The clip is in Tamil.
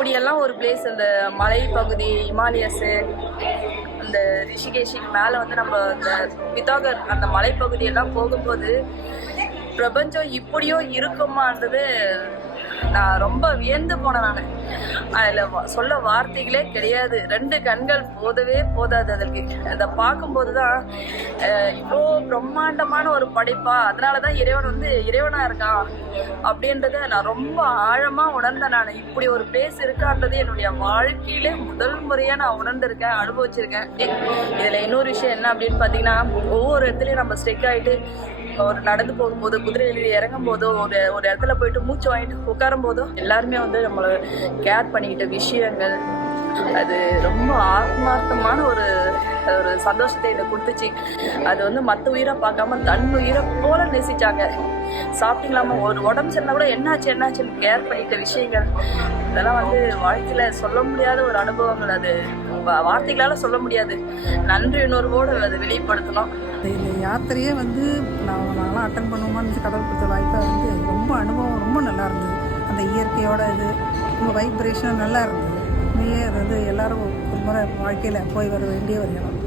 இப்படியெல்லாம் ஒரு பிளேஸ், இந்த மலைப்பகுதி, இமாலயஸு, அந்த ரிஷிகேஷுக்கு மேலே வந்து நம்ம அந்த பிதாகர் அந்த மலைப்பகுதியெல்லாம் போகும்போது பிரபஞ்சம் இப்படியும் இருக்குமான்றது நான் ரொம்ப வியந்து போனேன். நான் அதில் சொல்ல வார்த்தைகளே கிடையாது. 2 கண்கள் போதவே போதாது அதற்கு. அதை பார்க்கும்போது தான் இவ்வளோ பிரம்மாண்டமான ஒரு படைப்பா, அதனால தான் இறைவன் வந்து இறைவனாக இருக்கான் அப்படின்றத நான் ரொம்ப ஆழமாக உணர்ந்தேன். நான் இப்படி ஒரு பிளேஸ் இருக்கான்றது என்னுடைய வாழ்க்கையிலே முதல் முறையாக நான் உணர்ந்திருக்கேன், அனுபவிச்சிருக்கேன். இதில் இன்னொரு விஷயம் என்ன அப்படின்னு பார்த்தீங்கன்னா, ஒவ்வொரு இடத்துலையும் நம்ம ஸ்ட்ரெக் ஆகிட்டு ஒரு நடந்து போகும்போது, குதிரையில் இறங்கும் போதோ, ஒரு இடத்துல போயிட்டு மூச்சு வாங்கிட்டு உட்காரும் போதோ எல்லாருமே வந்து நம்மளை கேர் பண்ணிக்கிட்ட விஷயங்கள், அது ரொம்ப ஆத்மார்த்தமான ஒரு சந்தோஷத்தை எனக்கு கொடுத்துச்சு. அது வந்து மற்ற உயிரை பார்க்காம தன் உயிரை போல நேசிச்சாங்க. சாப்பிட்டீங்களாமா, ஒரு உடம்பு சரினா கூட என்னாச்சுன்னு கேர் பண்ணிக்கிட்ட விஷயங்கள், இதெல்லாம் வந்து வாழ்க்கையில் சொல்ல முடியாத ஒரு அனுபவங்கள். அது வார்த்தைகளால் சொல்ல முடியாது. நன்றி உணர்வோடு அதை வெளிப்படுத்தணும். இந்த யாத்திரையே வந்து நாங்களாம் அட்டன் பண்ணுவோமான்னு கடவுள் கொடுத்த வாய்ப்பை வந்து ரொம்ப அனுபவம் ரொம்ப நல்லா இருந்தது. அந்த இயற்கையோட இது ரொம்ப வைப்ரேஷன் நல்லா இருந்தது. உண்மையே அது வந்து எல்லோரும் ஒரு முறை வாழ்க்கையில் போய் வர வேண்டிய ஒரு இடம்.